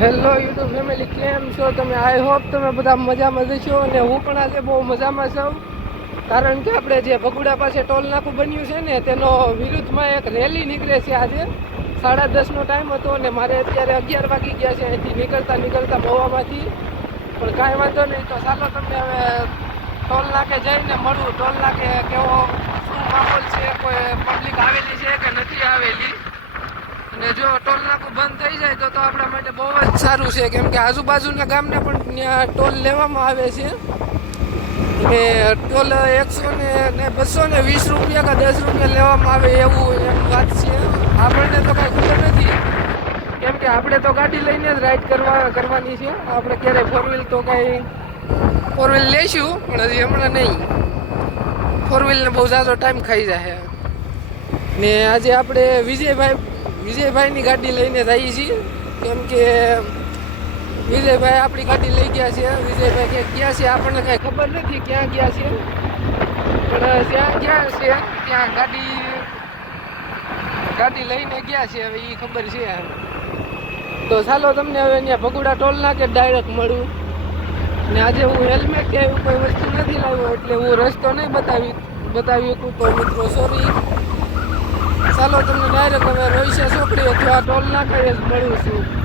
Hello YouTube family કેમ છો? તમે આઈ હોપ તમે બધા મજામાં જ છો અને હું પણ આજે બહુ મજામાં છું. કારણ કે આપણે જે ભગુડા પાસે ટોલ નાકું બન્યું છે ને, તેનો વિરુદ્ધમાં એક રેલી નીકળે છે આજે. સાડા દસનો ટાઈમ હતો અને મારે અત્યારે અગિયાર વાગી ગયા છે, અહીંથી નીકળતા નીકળતા મહુવામાંથી પણ કાંઈ વાંધો નહીં, તો ચાલો તમને હવે ટોલ નાકે જઈને મળું. ટોલ નાકે કેવો શું માહોલ છે, કોઈ પબ્લિક આવેલી છે કે નથી આવેલી? અને જો ટોલ નાકું બંધ થઈ જાય તો તો આપણા માટે બહુ જ સારું છે. કેમ કે આજુબાજુના ગામને પણ ત્યાં ટોલ લેવામાં આવે છે. ને ટોલ એકસો ને ને બસો ને વીસ રૂપિયા કે દસ રૂપિયા લેવામાં આવે એવું એમ વાત છે. આપણને તો કાંઈ ખબર નથી. કેમ કે આપણે તો ગાડી લઈને જ રાઈડ કરવા, કરવાની છે. આપણે ક્યારેય ફોર વ્હીલ તો કાંઈ ફોર વ્હીલ લેશું પણ હજી હમણાં નહીં. ફોર વ્હીલને બહુ ઝાઝો ટાઈમ ખાઈ જાય ને આજે આપણે વિજયભાઈ વિજયભાઈની ગાડી લઈને જઈએ છીએ. કેમ કે વિજયભાઈ આપણી ગાડી લઈ ગયા છે. વિજયભાઈ ક્યાંક ગયા છે આપણને કાંઈ ખબર નથી ક્યાં ગયા છે. પણ જ્યાં ગયા છે, ત્યાં ગાડી ગાડી લઈને ગયા છે. હવે એ ખબર છે તો ચાલો તમને હવે ત્યાં ભગુડા ટોલ નાકે ડાયરેક્ટ મળું. ને આજે હું હેલ્મેટ કે એવું કોઈ વસ્તુ નથી લાવ્યો, એટલે હું રસ્તો નહીં બતાવી બતાવી શકું તો મિત્રો સોરી ચાલો તમને ડાયરેક્ટ હવે રોહિશા ચોકડી આ ટોલ નાકે જ છું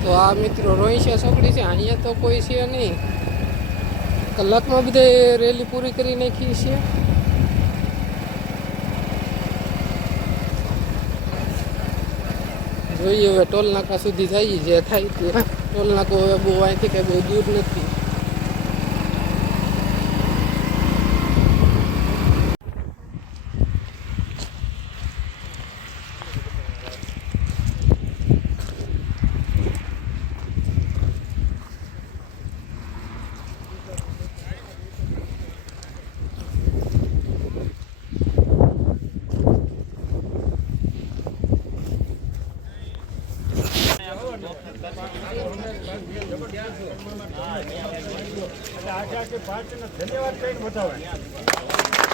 તો આ મિત્રો રોહી છે સોકડી છે, અહીંયા તો કોઈ છે નહીં. કલાકમાં બધે રેલી પૂરી કરી નાખી છે. જોઈએ હવે ટોલ નાકા સુધી જઈએ જે થાય તે. ટોલ નાકો હવે બહુ અહીંથી કંઈ બહુ દૂર નથી. ધન્યવાદ કઈ બતાવે જ.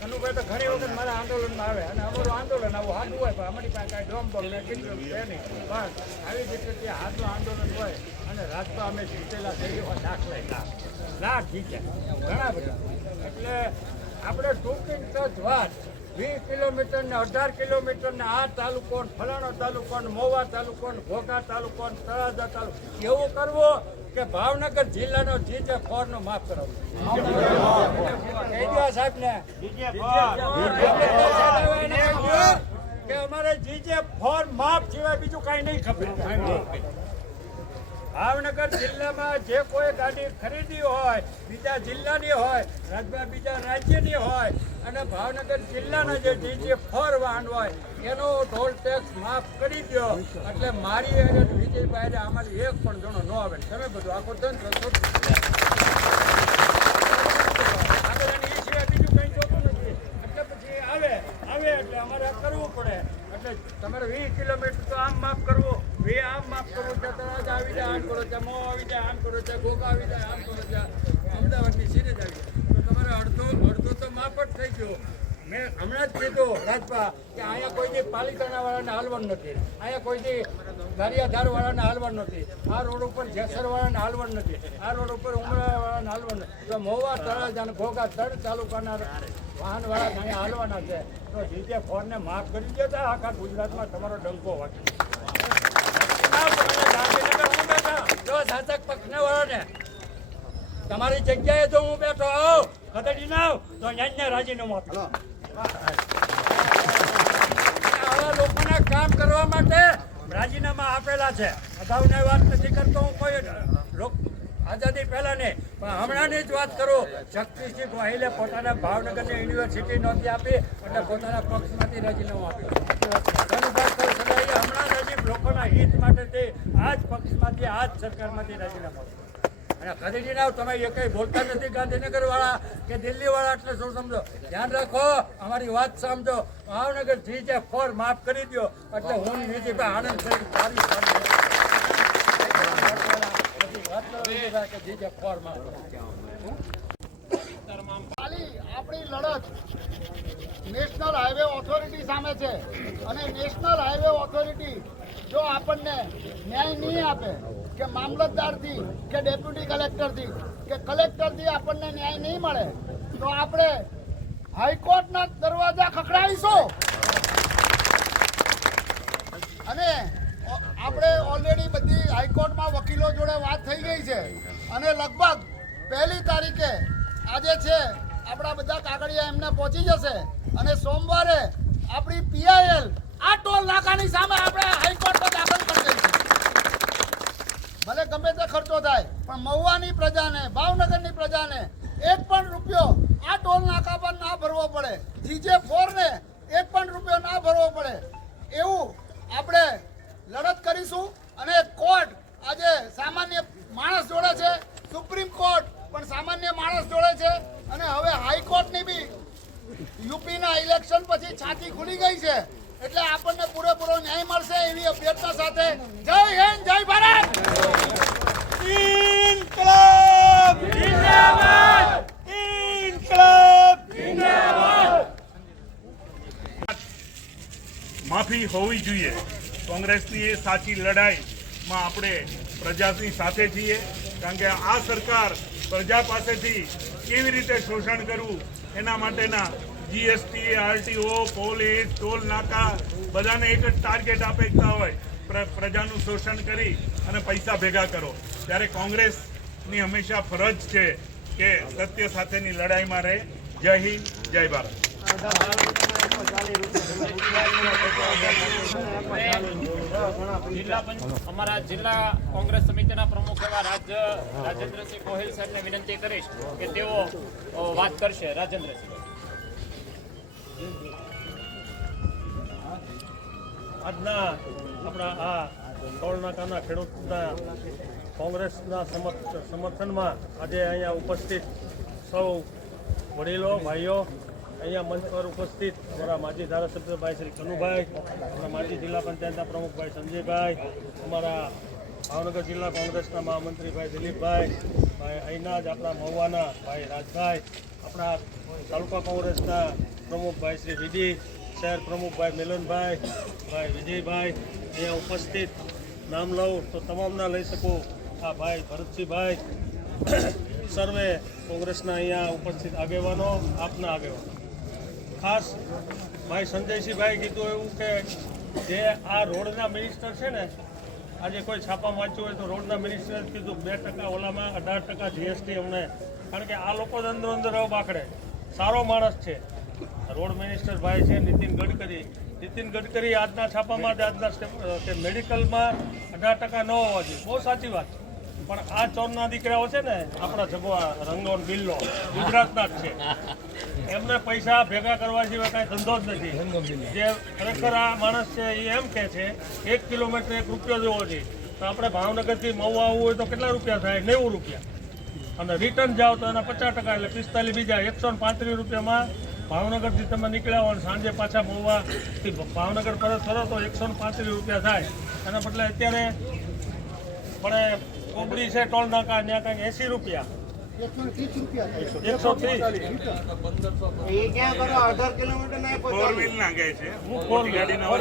કનુભાઈ તો ઘણી વખત મારા આંદોલનમાં આવે અને અમારું આંદોલન આવું હાથું હોય પણ અમારી પાસે કાંઈ ડોમ બોમ નહીં પણ આવી રીતે હાથનું આંદોલન હોય અને રાજપા અમે જીતેલા થઈ એવા દાખલા લાખ લાખ જીત્યા ઘણા બધા એટલે આપણે ટૂંકી ટચ વાત વીસ કિલોમીટર ને અઢાર કિલોમીટર ને આ તાલુકો ફલાણો તાલુકો મોવા તાલુકો ભોગા તાલુકો તળાજા તાલુકો. એવું કરવું કે ભાવનગર જિલ્લાનો જીજે ફોર નો માફ કરો. સાહેબ ને કે અમારે જીજે ફોર માફ સિવાય બીજું કઈ નહીં ખબર ભાવનગર જિલ્લામાં જે કોઈ ગાડી ખરીદી હોય બીજા જિલ્લાની હોય બીજા રાજ્યની હોય અને ભાવનગર જિલ્લાના જે જે ફોર વાહન હોય, એનો ટોલ ટેક્સ માફ કરી દો એટલે મારી અને વિજયભાઈ આમાંથી એક પણ જણો ન આવે. તમે બધું આખો તંત્ર છો. તમારે વીસ કિલોમીટર તો આમ માફ કરવું. વી આમ માફ કરવું. ત્યાં તળાજા આવી જાય, આમ કરો છે મોં આવી જાય, આમ કરો છે ગોગા આવી જાય, આમ કરો છે અમદાવાદની સિરીજ આવી જાય તો તમારે અડધો અડધો તો ગયો મેં હમણાં જ કીધું રાજપા કે અહીંયા કોઈ દી પાલિતાણા વાળાને હાલવણ નથી. અહીંયા કોઈ દી ગારિયાધાર વાળાને હાલવણ નથી. આ રોડ ઉપર જેસર વાળાને હાલવણ નથી. આ રોડ ઉપર ઉમરા વાળાને હાલવણ તો મોવા, તળાજ અને ઘોઘા તળ તાલુકાના વાહન વાળા અહીંયા હાલવાના છે. તો જીજે ફોનને માફ કરી દેતા આખા ગુજરાતમાં તમારો ડંકો વાગે જો શાસક પક્ષને વાળાને, તમારી જગ્યાએ જો હું બેઠો આવ કદડી ના આવ તો ન્યાય રાજીનામું આપી. આવા લોકોને કામ કરવા માટે રાજીનામા આપેલા છે. અગાઉની વાત નથી કરતો હું કોઈ લોક આઝાદી પહેલા નહીં પણ હમણાંની જ વાત કરું. શક્તિસિંહ ગોહિલે પોતાના ભાવનગરની યુનિવર્સિટી નહોતી આપી એટલે પોતાના પક્ષમાંથી રાજીનામું આપ્યું. હમણાં હજી લોકોના હિત માટે તે આ જ પક્ષમાંથી આ જ સરકારમાંથી રાજીનામું આપ્યું. અને ખરીદી ના, તમે એ કઈ બોલતા નથી ગાંધીનગર વાળા કે દિલ્હી વાળા એટલે શું સમજો? ધ્યાન રાખો, અમારી વાત સમજો ભાવનગર થ્રી જે ફોર માફ કરી દો એટલે હું વિજયભાઈ આનંદ થઈ આપણી લડત નેશનલ હાઈવે ઓથોરિટી સામે છે. અને નેશનલ હાઈવે ઓથોરિટી જો આપણને ન્યાય નહીં આપે કે મામલતદારથી, કે ડેપ્યુટી કલેક્ટરથી, કે કલેક્ટરથી આપણને ન્યાય નહીં મળે, તો આપણે હાઈકોર્ટના દરવાજા ખખડાવીશું. અને આપણે ઓલરેડી બધી હાઈકોર્ટમાં વકીલો જોડે વાત થઈ ગઈ છે. અને લગભગ પહેલી તારીખે આજે છે, આપણા બધા કાગળિયા એમને પહોંચી જશે. અને સોમવારે આપણી પીઆઈએલ આ ટોલ નાકાની સામે આપણે હાઈકોર્ટમાં દાખલ કરી ભલે ગમે તે ખર્ચો થાય, પણ મહુવાની પ્રજાને, ભાવનગરની પ્રજાને એક પણ રૂપિયો આ ટોલ નાકા પર ના ભરવો પડે. જીજે ફોર ને એક પણ રૂપિયો ના ભરવો પડે. એવું આપણે લડત કરીશું અને કોર્ટ આજે સામાન્ય માણસ જોડે છે, સુપ્રીમ કોર્ટ પણ સામાન્ય માણસ જોડે છે અને હવે હાઈકોર્ટની બી યુપીના ઇલેક્શન પછી છાતી ખુલી ગઈ છે. એટલે આપણને પૂરેપૂરો ન્યાય મળશે એવી અભ્યર્થના સાથે જય હિન્દ જય ભારત! ઇન્કલાબ! જિંદાબાદ ઇન્કલાબ! માફી હોવી જોઈએ. કોંગ્રેસની એ સાચી લડાઈમાં આપણે પ્રજાની સાથે છીએ. કારણ કે આ સરકાર પ્રજા પાસેથી કેવી રીતે શોષણ કરવું એના માટેના જીએસટી આરટીઓ પોલીસ ટોલ નાકા બધાને એક જ ટાર્ગેટ આપેતા હોય. પ્ર- પ્રજાનું શોષણ કરી અને પૈસા ભેગા કરો. ત્યારે કોંગ્રેસની હંમેશા ફરજ છે કે સત્ય સાથેની લડાઈમાં રહે. જય હિન્દ, જય ભારત. અમારા જિલ્લા કોંગ્રેસ સમિતિના પ્રમુખ એવા રાજ, રાજેન્દ્રસિંહ ગોહિલ સાહેબને વિનંતી કરીશ કે તેઓ વાત કરશે. રાજેન્દ્રસિંહ. આજના આપણા આ ટોળનાકાના ખેડૂતના કોંગ્રેસના સમર્થનમાં આજે અહીંયા ઉપસ્થિત સૌ વડીલો, ભાઈઓ અહીંયા મંચ પર ઉપસ્થિત અમારા માજી ધારાસભ્ય ભાઈ શ્રી કનુભાઈ અમારા માજી જિલ્લા પંચાયતના પ્રમુખ ભાઈ સંજયભાઈ, અમારા ભાવનગર જિલ્લા કોંગ્રેસના મહામંત્રી ભાઈ દિલીપભાઈ, ભાઈ અહીંના જ આપણા મહુવાના ભાઈ રાજભાઈ, આપણા તાલુકા કોંગ્રેસના પ્રમુખ ભાઈ શ્રી વિડી શહેર પ્રમુખ ભાઈ મિલનભાઈ, ભાઈ વિજયભાઈ અહીંયા ઉપસ્થિત. નામ લઉં તો તમામના લઈ શકું. આ ભાઈ ભરતસિંહભાઈ. સર્વે કોંગ્રેસના અહીંયા ઉપસ્થિત આગેવાનો, આપના આગેવાનો. ખાસ ભાઈ સંજયસિંહભાઈ કીધું એવું કે જે આ રોડના મિનિસ્ટર છે ને, આજે કોઈ છાપા વાંચ્યું હોય તો રોડના મિનિસ્ટરે કીધું, બે ટકા ઓલામાં અઢાર ટકા જીએસટી અમને. કારણ કે આ લોકો જ અંદર અંદર બાકડે સારો માણસ છે. રોડ મિનિસ્ટર ભાઈ છે નીતિન ગડકરી. નીતિન ગડકરી આજના છાપામાં આજના કે મેડિકલમાં અઢાર ટકા ન હોવા જોઈએ. બહુ સાચી વાત. છે પણ આ ચોરના દીકરાઓ છે ને આપણા જગવા રંગો બિલ્લો ગુજરાતના જ છે. એમને પૈસા ભેગા કરવા સિવાય કાંઈ ધંધો જ નથી. જે ખરેખર આ માણસ છે એ એમ કહે છે એક કિલોમીટર એક રૂપિયો જોવો છે તો આપણે ભાવનગરથી મહુવા આવવું હોય તો કેટલા રૂપિયા થાય? નેવું રૂપિયા. અને રિટર્ન જાઓ તો એના પચાસ ટકા એટલે પિસ્તાલીસ બીજા એકસો પાંત્રીસ રૂપિયામાં ભાવનગરથી તમે નીકળ્યા હોય સાંજે પાછા મહુવાથી ભાવનગર પરત ફરો તો એકસો પાંત્રીસ રૂપિયા થાય. અને બદલે અત્યારે પણ કોબડી છે ટોલ નાકા ત્યાં કાંઈક એંસી રૂપિયા. એકસો ત્રીસ. ફોર વ્હીલ ના કહે છે. હું મોટી ગાડીના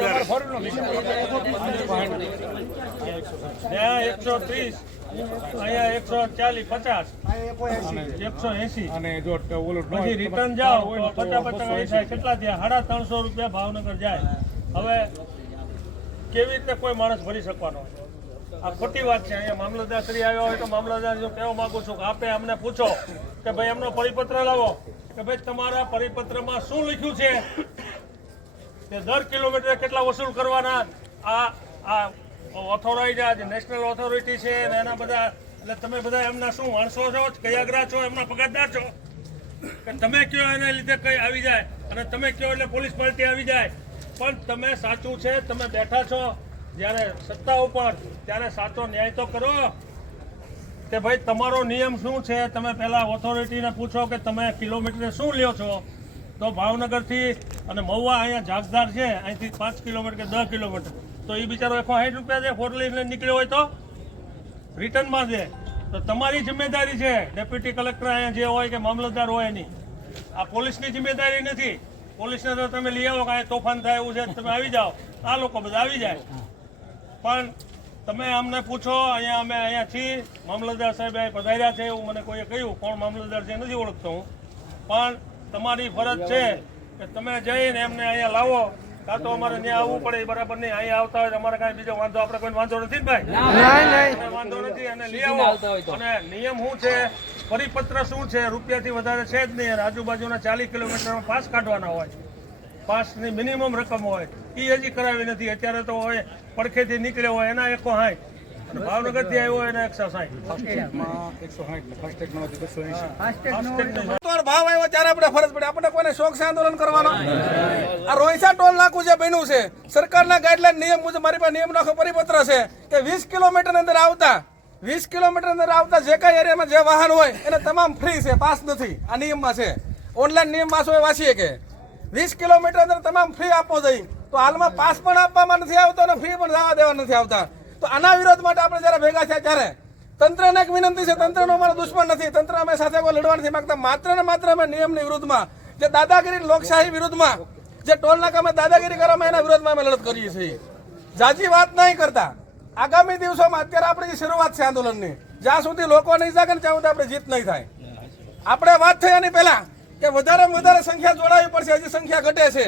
ત્યાં એકસો ત્રીસ. અહીંયા એકસો ચાલીસ પચાસ. એકસો એસી. પછી રિટર્ન જાઓ પચાસ પચાસ થાય કેટલા થયા? સાડા ત્રણસો રૂપિયા ભાવનગર જાય. હવે કેવી રીતે કોઈ માણસ ભરી શકવાનો? આ ખોટી વાત છે. અહીંયા મામલતદાર શ્રી આવ્યો હોય તો મામલતદાર હું કહેવા માંગુ છું કે આપે અમને પૂછો કે ભાઈ એમનો પરિપત્ર લાવો. કે ભાઈ તમારા પરિપત્રમાં શું લખ્યું છે? તે દર કિલોમીટરે કેટલા વસૂલ કરવાના? આ આ ઓથોરાઇઝ આ નેશનલ ઓથોરિટી છે ને એના બધા, એટલે તમે બધા એમના શું માણસો છો? કયાગરા છો? એમના પગારદાર છો? કે તમે કયો એને લીધે કઈ આવી જાય? અને તમે કયો એટલે પોલીસ પાર્ટી આવી જાય? પણ તમે સાચું છે, તમે બેઠા છો, જ્યારે સત્તા ઉપર, ત્યારે સાચો ન્યાય તો કરો. કે ભાઈ, તમારો નિયમ શું છે? તમે પહેલાં ઓથોરિટીને પૂછો કે તમે કિલોમીટરે શું લ્યો છો? તો ભાવનગરથી અને મહુવા અહીંયા જાગદાર છે, અહીંથી પાંચ કિલોમીટર કે દસ કિલોમીટર. તો એ બિચારો એકસો સાઠ રૂપિયા છે ફોર લઈને નીકળ્યો હોય તો? રિટર્નમાં છે. તો તમારી જિમ્મેદારી છે. ડેપ્યુટી કલેક્ટર અહીંયા જે હોય કે મામલતદાર હોય એની. આ પોલીસની જિમ્મેદારી નથી. પોલીસને તો તમે લઈ આવો, કાંઈ તોફાન થાય એવું છે તમે આવી જાઓ. આ લોકો બધા આવી જાય. પણ તમે અમને પૂછો, અહીંયા અમે અહીંયા છીએ. મામલતદાર સાહેબ અહીં પધાર્યા છે એવું મને કોઈએ કહ્યું. કોણ મામલતદાર છે નથી ઓળખતો હું. પણ તમારી ફરજ છે કે તમે જઈને એમને અહીંયા લાવો. કાં તો અમારે ત્યાં આવવું પડે બરાબર નહીં. અહીંયા આવતા હોય અમારે કાંઈ બીજો વાંધો આપણે કોઈ વાંધો નથી ને ભાઈ? વાંધો નથી. અને લઈ આવો અને નિયમ શું છે? પરિપત્ર શું છે? રૂપિયાથી વધારે છે જ નહીં. આજુબાજુના ચાલીસ કિલોમીટરમાં પાસ કાઢવાના હોય. પાસની મિનિમમ રકમ હોય. એ હજી કરાવી નથી. અત્યારે તો હોય પડખેથી નીકળ્યો હોય એના એકો સાઠ હોય ભાવ આવ્યો ત્યારે આપણે ફરજ પડે. આપણે કોઈને શોખ છે આંદોલન કરવાનો? ટોલ નાકું જે બન્યું છે, સરકારના ગાઈડલાઈન નિયમ મુજબ મારી પાસે નિયમ આખો પરિપત્ર છે કે વીસ કિલોમીટર અંદર આવતા, વીસ કિલોમીટર અંદર આવતા જે કાંઈ એરિયામાં જે વાહન હોય, એને તમામ ફ્રી છે, પાસ નથી. આ નિયમમાં છે. ઓનલાઈન નિયમ વાંચો એ વાંચીએ કે વીસ કિલોમીટર અંદર તમામ ફ્રી આપવો જોઈએ તો હાલમાં પાસ પણ આપવામાં નથી આવતો અને ફ્રી પણ જવા દેવા નથી આવતા. તો આના વિરોધ માટે આપણે જ્યારે ભેગા થયા ત્યારે તંત્રને એક વિનંતી છે, તંત્રનો અમારો દુશ્મન નથી, તંત્ર અમે સાથે કોઈ લડવા નથી માંગતા. માત્ર ને માત્ર અમે નિયમની વિરુદ્ધમાં, જે દાદાગીરી લોકશાહી વિરુદ્ધમાં, જે ટોલ નાકામાં દાદાગીરી કરવામાં એના વિરોધમાં અમે લડત કરીએ છીએ. જાજી વાત નહીં કરતા. આગામી દિવસોમાં અત્યારે આપણી જે શરૂઆત છે આંદોલનની, જ્યાં સુધી લોકો નહીં જાગે ને ત્યાં સુધી આપણે જીત નહીં થાય. આપણે વાત થઈ એની પહેલા કે વધારેમાં વધારે સંખ્યા જોડાવી પડશે, હજી સંખ્યા ઘટે છે.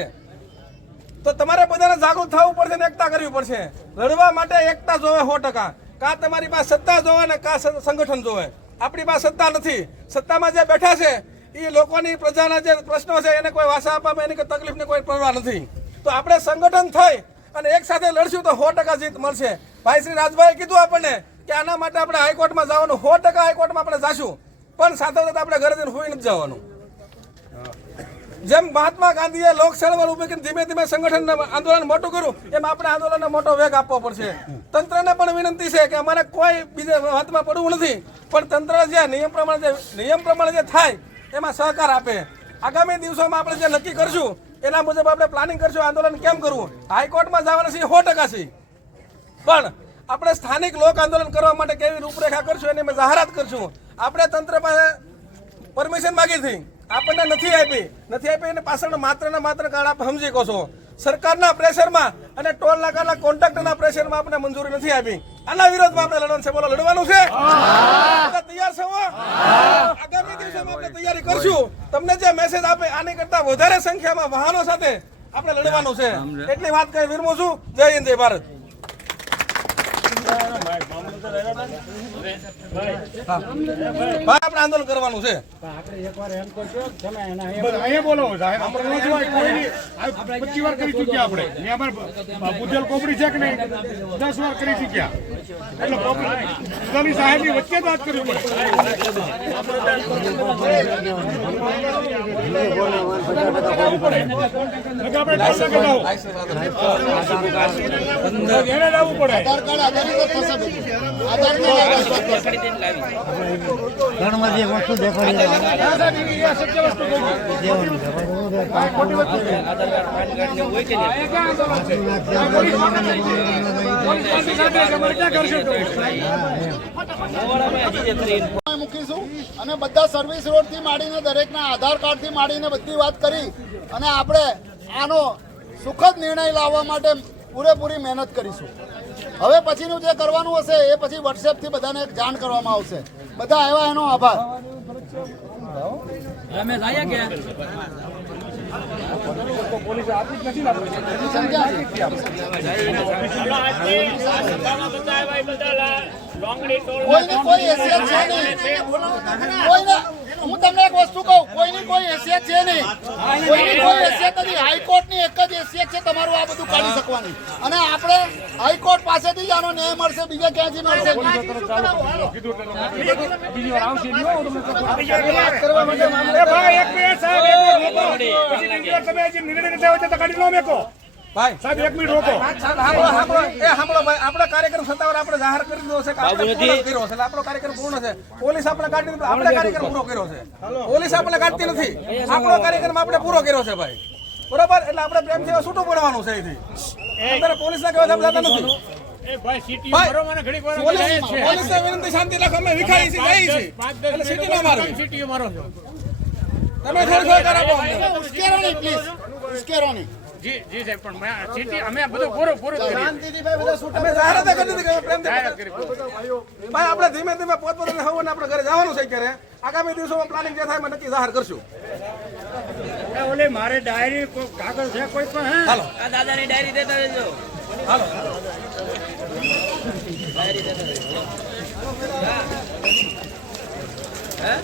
તો તમારે બધાને જાગૃત થવું પડશે ને એકતા કરવી પડશે. લડવા માટે એકતા જોવે સો ટકા. કાં તમારી પાસે સત્તા જોવે ને કાં સંગઠન જોવે? આપણી પાસે સત્તા નથી. સત્તામાં જે બેઠા છે એ લોકોની પ્રજાના જે પ્રશ્નો છે, એને કોઈ વાસા આપવામાં એની કોઈ તકલીફની કોઈ પરવા નથી. તો આપણે સંગઠન થઈ અને એક સાથે લડશું તો સો ટકા જીત મળશે. ભાઈ શ્રી રાજભાઈએ કીધું આપણને કે આના માટે આપણે હાઈકોર્ટમાં જવાનું, સો ટકા હાઈકોર્ટમાં આપણે જાશું. પણ સાથે સાથે આપણે ઘરે જઈને હોઈ નથી જવાનું. જેમ મહાત્મા ગાંધીએ લોક ચળવળ ઊભી કરીને ધીમે ધીમે સંગઠન આંદોલન મોટું કર્યું, એમ આપણે આંદોલનને મોટો વેગ આપવો પડશે. તંત્રને પણ વિનંતી છે કે અમારે કોઈ બીજે વાતમાં પડવું નથી, પણ તંત્ર જે નિયમ પ્રમાણે જે, નિયમ પ્રમાણે જે થાય, એમાં સહકાર આપે. આગામી દિવસોમાં આપણે જે નક્કી કરશું, એના મુજબ આપણે પ્લાનિંગ કરશું આંદોલન કેમ કરવું. હાઈકોર્ટમાં જવાના છીએ સો ટકા છીએ. પણ આપણે સ્થાનિક લોક આંદોલન કરવા માટે કેવી રૂપરેખા કરશું એની અમે જાહેરાત કરશું. આપણે તંત્ર પાસે પરમિશન માગી હતી આપણને નથી આપી. નથી આપી એને પાછળ માત્ર ને માત્ર કારણ આપ સમજી કહો છો. સરકારના પ્રેશરમાં અને ટોલ નાકાના કોન્ટ્રાક્ટરના પ્રેશરમાં આપણે મંજૂરી નથી આપી. આના વિરોધમાં આપણે લડવાનું છે. બોલો, લડવાનું છે? તૈયાર છો? આગામી દિવસોમાં આપણે તૈયારી કરશું. તમને જે મેસેજ આપે, આની કરતા વધારે સંખ્યામાં વાહનો સાથે આપણે લડવાનું છે. એટલી વાત કહી વિરમું છું. જય હિન્દ, જય ભારત. ભાઈ આપણે આંદોલન કરવાનું છે. અહીંયા બોલો આપણે ન જોવાય કોઈની આ પચીસ વાર કરી ચૂક્યા આપણે. અમારે બુજલ કોપડી છે કે નહીં? દસ વાર કરી ચૂક્યા. એટલે સાહેબની વચ્ચે જ વાત કરવી પડે. નકર આપણે ટાઈમ લાગે એને લાવવું પડે. કાર્ડ કાર્ડ ઘરમાં જે વસ્તુ દેખાડી મૂકીશું અને બધા સર્વિસ રોડથી માંડીને દરેકના આધાર કાર્ડથી માંડીને બધી વાત કરી અને આપણે આનો સુખદ નિર્ણય લાવવા માટે પૂરેપૂરી મહેનત કરીશું. હવે પછીનું જે કરવાનું હશે એ પછી વોટ્સએપથી બધાને જાણ કરવામાં આવશે. બધા આવ્યા એનો આભાર. લોંગડી કોઈ હેસિયત છે? નહીં. કોઈને હું તમને એક વસ્તુ કહું કોઈની કોઈ હેસિયત છે નહીં. કોઈની કોઈ હેસિયત નથી. હાઈકોર્ટની એક જ હેસિયત છે તમારું આ બધું કાઢી શકવાની. અને આપણે હાઈકોર્ટ પાસેથી જ આનો ન્યાય મળશે બીજા ક્યાંથી મળશે? તો કાઢી લો મેકો. ભાઈ. સાહેબ એક મિનિટ રોકો. સાહેબ, સાંભળો, સાંભળો. એ સાંભળો ભાઈ, આપણો કાર્યક્રમ સત્તાવાર આપણે જાહેર કરી દીધો છે કે આપણે કર્યો છે. આપણો કાર્યક્રમ પૂર્ણ છે. પોલીસ આપણે કાઢી નથી, આપણે કાર્યક્રમ પૂરો કર્યો છે. પોલીસ આપણે કાઢતી નથી. આપણો કાર્યક્રમ આપણે પૂરો કર્યો છે ભાઈ. બરોબર? એટલે આપણે પ્રેમથી છૂટું પડવાનું છે અહીંથી. પોલીસના આપણે જતા નથી. વિનંતી શાંતિ રાખો અમે વિખાઈ છીએ એટલે સિટી ના મારો. તમે થોડી સહકાર આપો ઉશ્કેરો નહીં પ્લીઝ ઉશ્કેરો નહીં જી જી સાહેબ પણ મેં અમે બધું પૂરું પૂરું કરી શાંતિથી ભાઈ બધા છૂટા અમે જાહેરાત કરી દીધી પ્રેમથી ભાઈ આપણે ધીમે ધીમે પોતપોતાને હવાને આપણે ઘરે જવાનું છે ક્યારે આગામી દિવસોમાં પ્લાનિંગ જે થાય અમે નક્કી જાહેર કરશું. એ ઓલી મારે ડાયરી કોઈ કાગળ છે કોઈ પણ હે? હાલો. આ દાદાની ડાયરી દેતા રહેજો. હાલો. હે.